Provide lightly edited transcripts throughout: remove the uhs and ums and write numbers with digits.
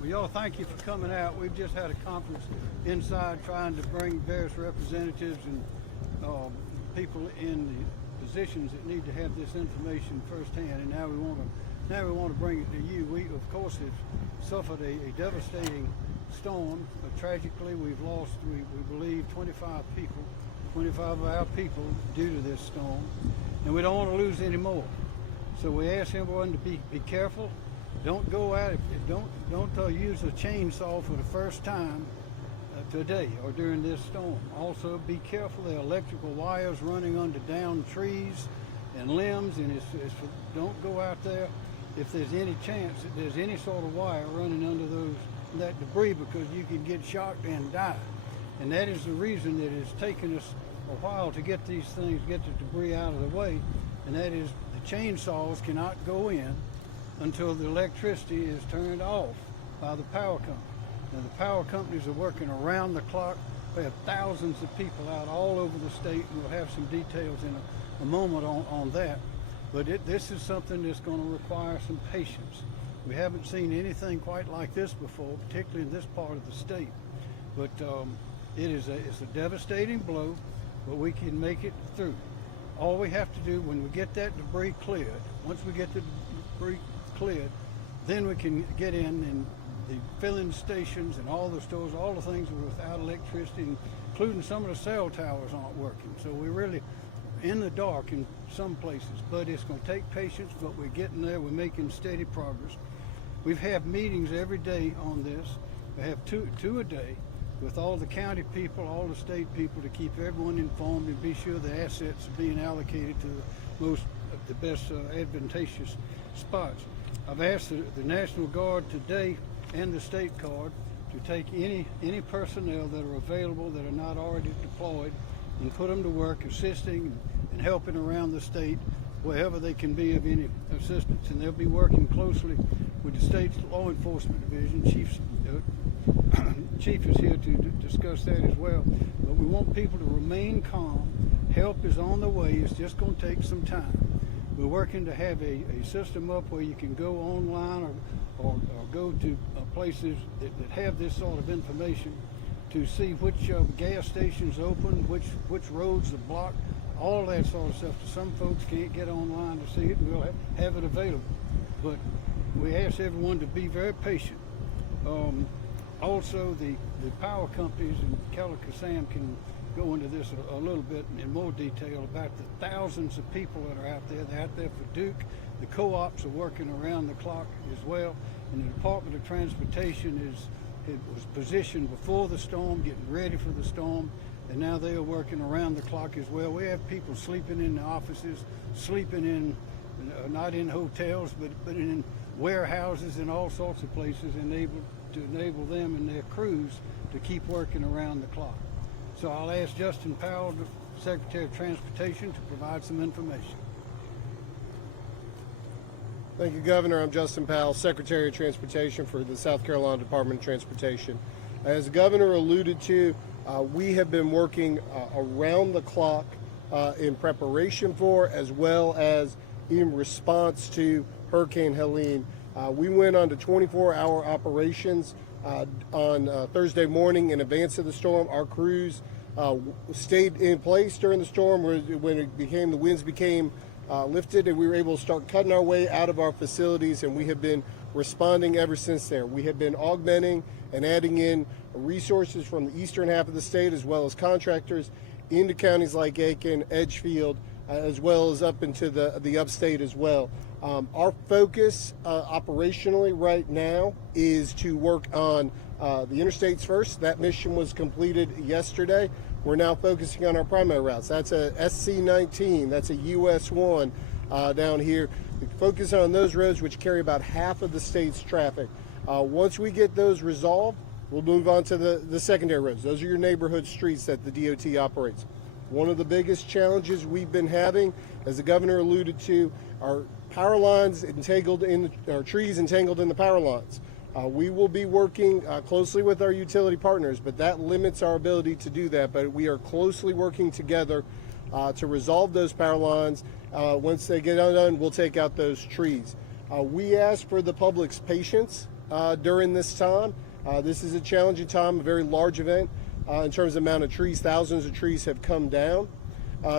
Well, y'all, thank you for coming out. We've just had a conference inside trying to bring various representatives and people in the positions that need to have this information firsthand. And now we want to bring it to you. We, of course, have suffered a devastating storm. Tragically, we've lost, we believe, 25 of our people due to this storm, and we don't want to lose any more. So we ask everyone to be careful. Don't go out. Don't use a chainsaw for the first time today or during this storm. Also, be careful. There are electrical wires running under downed trees and limbs, and don't go out there if there's any chance that there's any sort of wire running under that debris, because you can get shocked and die. And that is the reason that it's taken us a while to get these things, get the debris out of the way, and that is the chainsaws cannot go in until the electricity is turned off by the power company. Now, the power companies are working around the clock. We have thousands of people out all over the state, and we'll have some details in a moment on that. But this is something that's going to require some patience. We haven't seen anything quite like this before, particularly in this part of the state. But it's a devastating blow, but we can make it through. All we have to do when we get that debris cleared, once we get the debris cleared, then we can get in, and the filling stations and all the stores, all the things are without electricity, including some of the cell towers aren't working. So we're really in the dark in some places, but it's going to take patience, but we're getting there. We're making steady progress. We've had meetings every day on this. We have two a day with all the county people, all the state people, to keep everyone informed and be sure the assets are being allocated to the best advantageous spots. I've asked the National Guard today and the State Guard to take any personnel that are available that are not already deployed and put them to work assisting and helping around the state wherever they can be of any assistance. And they'll be working closely with the state's law enforcement division. Chief is here to discuss that as well. But we want people to remain calm. Help is on the way. It's just going to take some time. We're working to have a system up where you can go online or go to places that have this sort of information to see which gas stations open, which roads are blocked, all that sort of stuff. Some folks can't get online to see it, and we'll have it available. But we ask everyone to be very patient. Also, the power companies, and Kelly Kassam can go into this a little bit in more detail about the thousands of people that are out there. They're out there for Duke. The co-ops are working around the clock as well. And the Department of Transportation was positioned before the storm, getting ready for the storm, and now they are working around the clock as well. We have people sleeping in the offices, sleeping in, not in hotels, but in warehouses and all sorts of places, to enable them and their crews to keep working around the clock. So I'll ask Justin Powell, the Secretary of Transportation, to provide some information. Thank you, Governor. I'm Justin Powell, Secretary of Transportation for the South Carolina Department of Transportation. As the Governor alluded to, we have been working around the clock in preparation for, as well as in response to Hurricane Helene. We went on to 24-hour operations on Thursday morning in advance of the storm. Our crews stayed in place during the storm when the winds became lifted, and we were able to start cutting our way out of our facilities, and we have been responding ever since there. We have been augmenting and adding in resources from the eastern half of the state, as well as contractors into counties like Aiken, Edgefield, as well as up into the upstate as well. Our focus operationally right now is to work on the interstates first. That mission was completed yesterday. We're now focusing on our primary routes. That's a SC-19, that's a US 1 down here. We focus on those roads which carry about half of the state's traffic. Once we get those resolved, we'll move on to the secondary roads. Those are your neighborhood streets that the DOT operates. One of the biggest challenges we've been having, as the Governor alluded to, are power lines entangled trees entangled in the power lines. We will be working closely with our utility partners, but that limits our ability to do that. But we are closely working together to resolve those power lines. Once they get undone, we'll take out those trees. We ask for the public's patience during this time. This is a challenging time, a very large event in terms of the amount of trees. Thousands of trees have come down.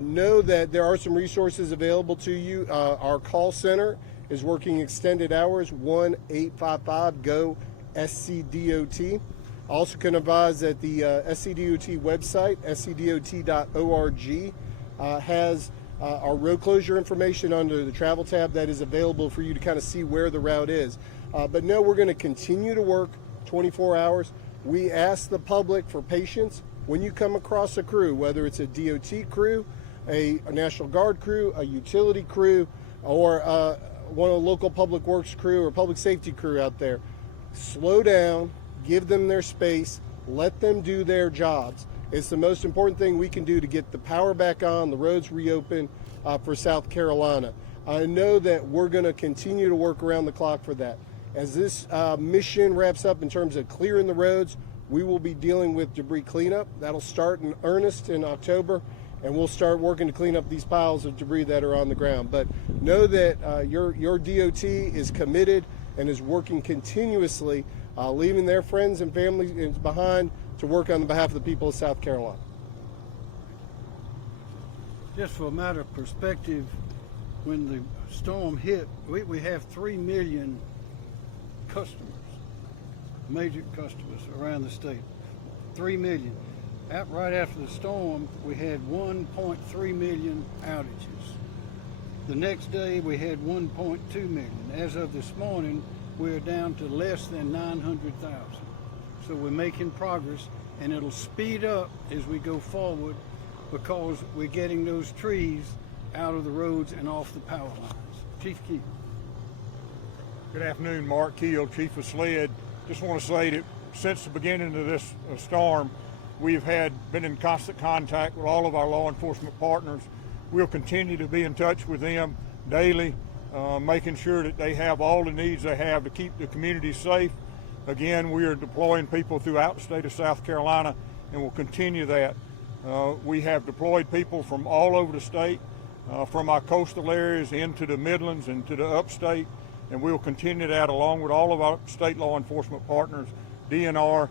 Know that there are some resources available to you. Our call center is working extended hours, 1-855-GO-SCDOT. Also can advise that the SCDOT website, scdot.org, has our road closure information under the travel tab that is available for you to kind of see where the route is. But no, we're going to continue to work 24 hours. We ask the public for patience. When you come across a crew, whether it's a DOT crew, a National Guard crew, a utility crew, or one of the local public works crew or public safety crew out there, slow down, give them their space, let them do their jobs. It's the most important thing we can do to get the power back on, the roads reopened for South Carolina. I know that we're going to continue to work around the clock for that. As this mission wraps up in terms of clearing the roads, we will be dealing with debris cleanup. That'll start in earnest in October, and we'll start working to clean up these piles of debris that are on the ground. But know that your DOT is committed and is working continuously, leaving their friends and families behind to work on behalf of the people of South Carolina. Just for a matter of perspective, when the storm hit, we have 3 million customers, major customers around the state. 3 million. Right after the storm, we had 1.3 million outages. The next day, we had 1.2 million. As of this morning, we're down to less than 900,000. So we're making progress, and it'll speed up as we go forward because we're getting those trees out of the roads and off the power lines. Chief Keel. Good afternoon, Mark Keel, Chief of SLED. Just want to say that since the beginning of this storm, we've been in constant contact with all of our law enforcement partners. We'll continue to be in touch with them daily, making sure that they have all the needs they have to keep the community safe. Again, we are deploying people throughout the state of South Carolina, and we'll continue that. We have deployed people from all over the state, from our coastal areas into the Midlands and to the upstate, and we'll continue that along with all of our state law enforcement partners, DNR,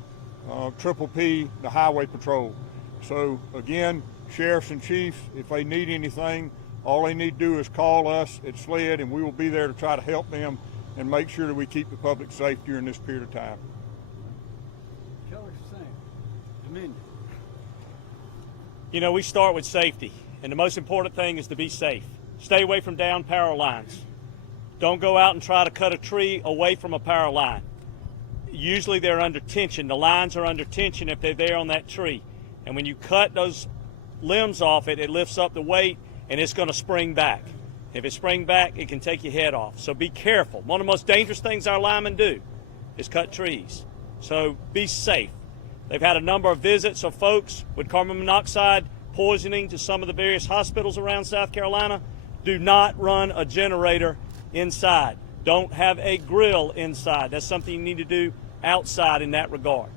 Triple P, the Highway Patrol. So again, sheriffs and chiefs, if they need anything, all they need to do is call us at SLED, and we will be there to try to help them and make sure that we keep the public safe during this period of time. Kelly Sam, Dominion. You know, we start with safety, and the most important thing is to be safe. Stay away from down power lines. Don't go out and try to cut a tree away from a power line. Usually they're under tension. The lines are under tension if they're there on that tree. And when you cut those limbs off it, it lifts up the weight and it's going to spring back. If it springs back, it can take your head off. So be careful. One of the most dangerous things our linemen do is cut trees. So be safe. They've had a number of visits of folks with carbon monoxide poisoning to some of the various hospitals around South Carolina. Do not run a generator inside. Don't have a grill inside. That's something you need to do outside in that regard.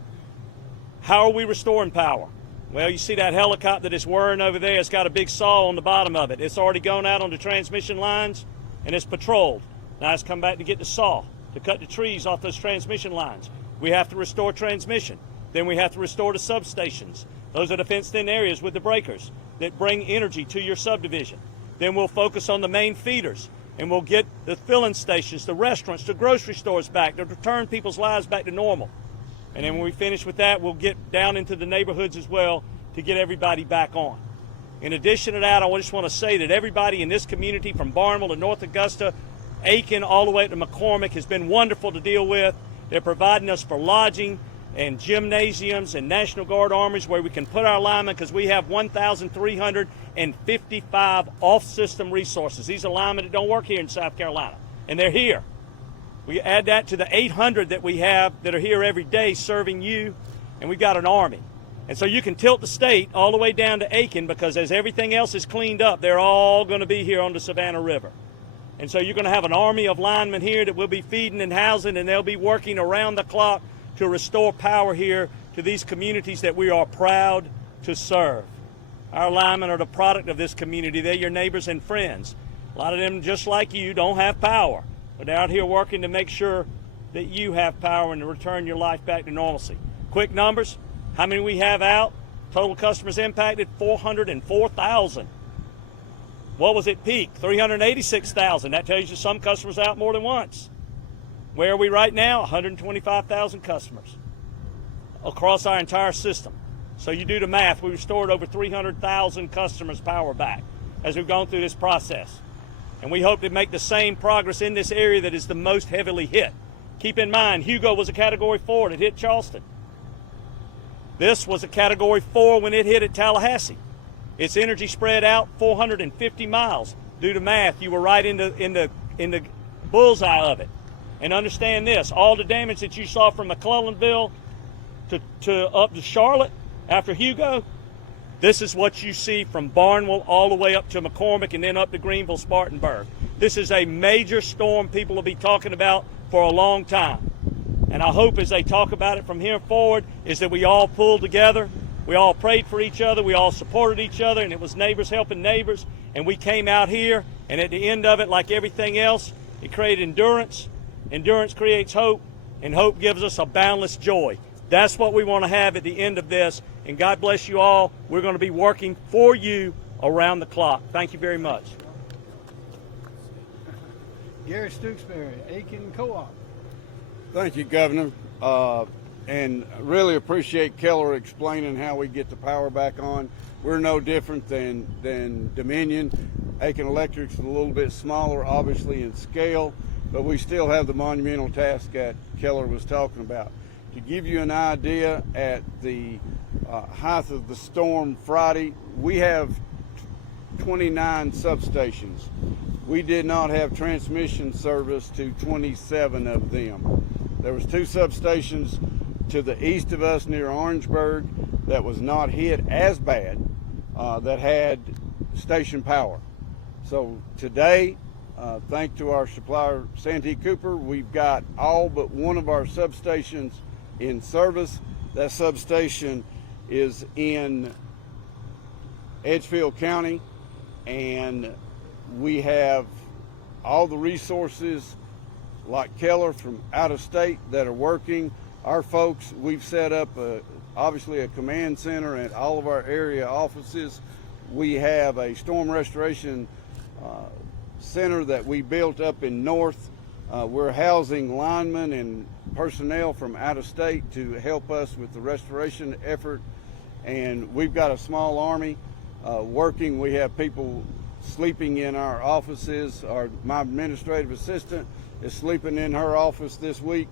How are we restoring power? Well, you see that helicopter that's whirring over there. It's got a big saw on the bottom of it. It's already gone out on the transmission lines and it's patrolled. Now it's come back to get the saw to cut the trees off those transmission lines. We have to restore transmission. Then we have to restore the substations. Those are the fenced-in areas with the breakers that bring energy to your subdivision. Then we'll focus on the main feeders, and we'll get the filling stations, the restaurants, the grocery stores back to return people's lives back to normal. And then when we finish with that, we'll get down into the neighborhoods as well to get everybody back on. In addition to that, I just want to say that everybody in this community from Barnwell to North Augusta, Aiken, all the way to McCormick has been wonderful to deal with. They're providing us for lodging and gymnasiums and National Guard armories where we can put our linemen, because we have 1,355 off-system resources. These are linemen that don't work here in South Carolina, and they're here. We add that to the 800 that we have that are here every day serving you, and we've got an army. And so you can tilt the state all the way down to Aiken, because as everything else is cleaned up, they're all going to be here on the Savannah River. And so you're going to have an army of linemen here that we'll be feeding and housing, and they'll be working around the clock to restore power here to these communities that we are proud to serve. Our linemen are the product of this community. They're your neighbors and friends. A lot of them, just like you, don't have power, but they're out here working to make sure that you have power and to return your life back to normalcy. Quick numbers, how many we have out? Total customers impacted, 404,000. What was it peak? 386,000. That tells you some customers out more than once. Where are we right now? 125,000 customers across our entire system. So you do the math, we restored over 300,000 customers' power back as we've gone through this process. And we hope to make the same progress in this area that is the most heavily hit. Keep in mind, Hugo was a Category 4 that hit Charleston. This was a Category 4 when it hit at Tallahassee. Its energy spread out 450 miles. Do the math, you were right in the bullseye of it. And understand this, all the damage that you saw from McClellanville to up to Charlotte after Hugo, this is what you see from Barnwell all the way up to McCormick and then up to Greenville, Spartanburg. This is a major storm people will be talking about for a long time. And I hope as they talk about it from here forward is that we all pulled together, we all prayed for each other, we all supported each other, and it was neighbors helping neighbors, and we came out here, and at the end of it, like everything else, it created endurance. Endurance creates hope, and hope gives us a boundless joy. That's what we want to have at the end of this, and God bless you all. We're going to be working for you around the clock. Thank you very much. Gary Stooksbury, Aiken Co-op. Thank you, Governor, and really appreciate Keller explaining how we get the power back on. We're no different than Dominion. Aiken Electric's a little bit smaller, obviously, in scale, but we still have the monumental task that Keller was talking about. To give you an idea, at the height of the storm Friday, we have 29 substations. We did not have transmission service to 27 of them. There was 2 substations to the east of us near Orangeburg that was not hit as bad, that had station power. So today, thanks to our supplier Santee Cooper, we've got all but one of our substations in service. That substation is in Edgefield County, and we have all the resources like Keller from out of state that are working. Our folks, we've set up obviously a command center at all of our area offices. We have a storm restoration center that we built up in North. We're housing linemen and personnel from out of state to help us with the restoration effort, and we've got a small army working. We have people sleeping in our offices. My administrative assistant is sleeping in her office this week,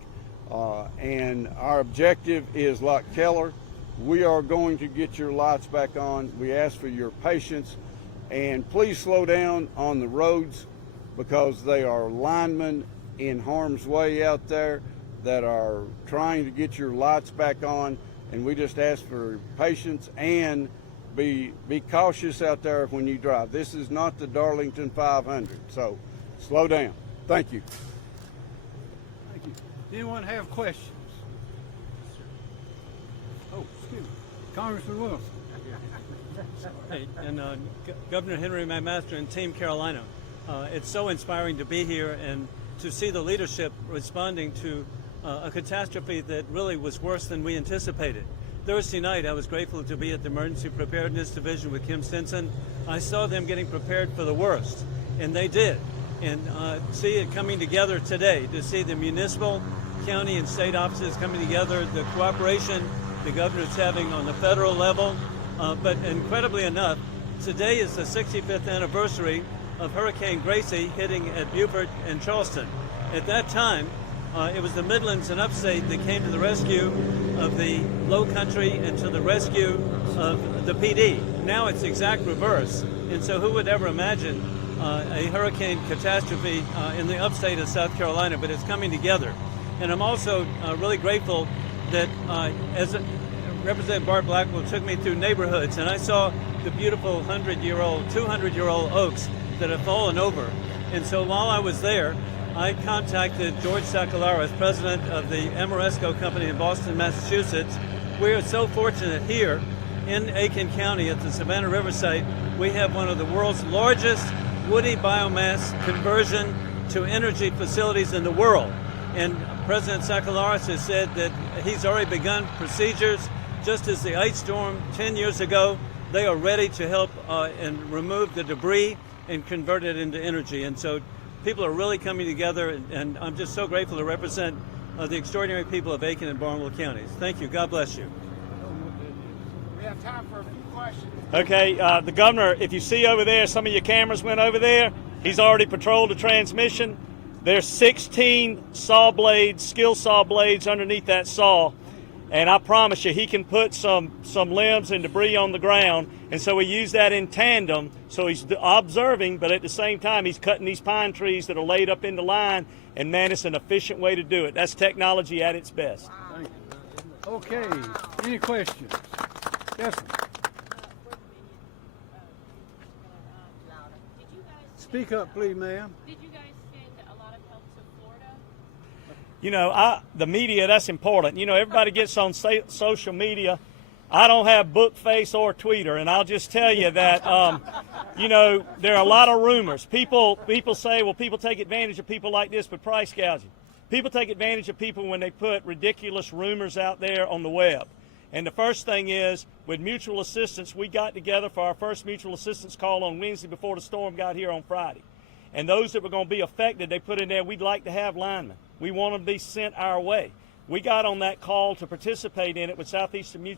and our objective is, like Keller, we are going to get your lights back on. We ask for your patience, and please slow down on the roads because they are linemen in harm's way out there that are trying to get your lights back on, and we just ask for patience and be cautious out there when you drive. This is not the Darlington 500, so slow down. Thank you. Thank you. Does anyone have questions? Oh, excuse me. Congressman Wilson. Hey, and Governor Henry McMaster and Team Carolina, it's so inspiring to be here and to see the leadership responding to a catastrophe that really was worse than we anticipated. Thursday night, I was grateful to be at the Emergency Preparedness Division with Kim Stinson. I saw them getting prepared for the worst, and they did. And see it coming together today, to see the municipal, county, and state offices coming together, the cooperation the governor's having on the federal level. But incredibly enough, today is the 65th anniversary of Hurricane Gracie hitting at Beaufort and Charleston. At that time, it was the Midlands and Upstate that came to the rescue of the Low Country and to the rescue of the PD. Now it's the exact reverse. And so who would ever imagine a hurricane catastrophe in the upstate of South Carolina, but it's coming together. And I'm also really grateful that as Representative Bart Blackwell took me through neighborhoods, and I saw the beautiful 100-year-old, 200-year-old oaks that have fallen over. And so while I was there, I contacted George Sacalaras, president of the Amoresco Company in Boston, Massachusetts. We are so fortunate here in Aiken County at the Savannah River site. We have one of the world's largest woody biomass conversion to energy facilities in the world. And President Sakalaris has said that he's already begun procedures. Just as the ice storm 10 years ago, they are ready to help and remove the debris and convert it into energy. And so people are really coming together, and I'm just so grateful to represent the extraordinary people of Aiken and Barnwell counties. Thank you. God bless you. We have time for a few questions. Okay, the governor, if you see over there, some of your cameras went over there. He's already patrolled the transmission. There's 16 saw blades, skill saw blades underneath that saw. And I promise you, he can put some limbs and debris on the ground. And so we use that in tandem. So he's observing, but at the same time, he's cutting these pine trees that are laid up in the line. And man, it's an efficient way to do it. That's technology at its best. Thank you. Okay, any questions? Yes, sir. Speak up, please, ma'am. Did you guys send a lot of help to Florida? You know, the media, that's important. You know, everybody gets on social media. I don't have Bookface or Twitter, and I'll just tell you that, you know, there are a lot of rumors. People say, well, people take advantage of people like this with price gouging. People take advantage of people when they put ridiculous rumors out there on the web. And the first thing is, with mutual assistance, we got together for our first mutual assistance call on Wednesday before the storm got here on Friday. And those that were going to be affected, they put in there, we'd like to have linemen. We want them to be sent our way. We got on that call to participate in it with Southeastern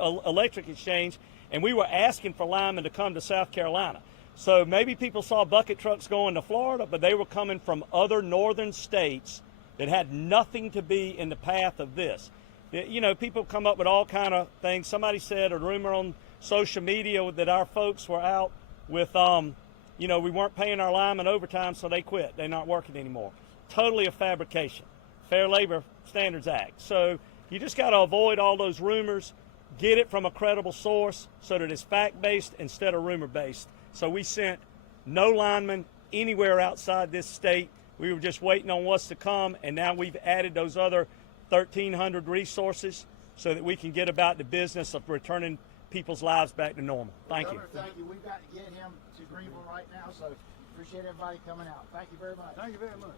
Electric Exchange, and we were asking for linemen to come to South Carolina. So maybe people saw bucket trucks going to Florida, but they were coming from other northern states that had nothing to be in the path of this. You know, people come up with all kind of things. Somebody said a rumor on social media that our folks were out with, you know, we weren't paying our linemen overtime, so they quit. They're not working anymore. Totally a fabrication. Fair Labor Standards Act. So you just got to avoid all those rumors, get it from a credible source so that it's fact-based instead of rumor-based. So we sent no linemen anywhere outside this state. We were just waiting on what's to come, and now we've added those other 1,300 resources so that we can get about the business of returning people's lives back to normal. Thank you. Governor, thank you. We've got to get him to Greenville right now, so appreciate everybody coming out. Thank you very much. Thank you very much.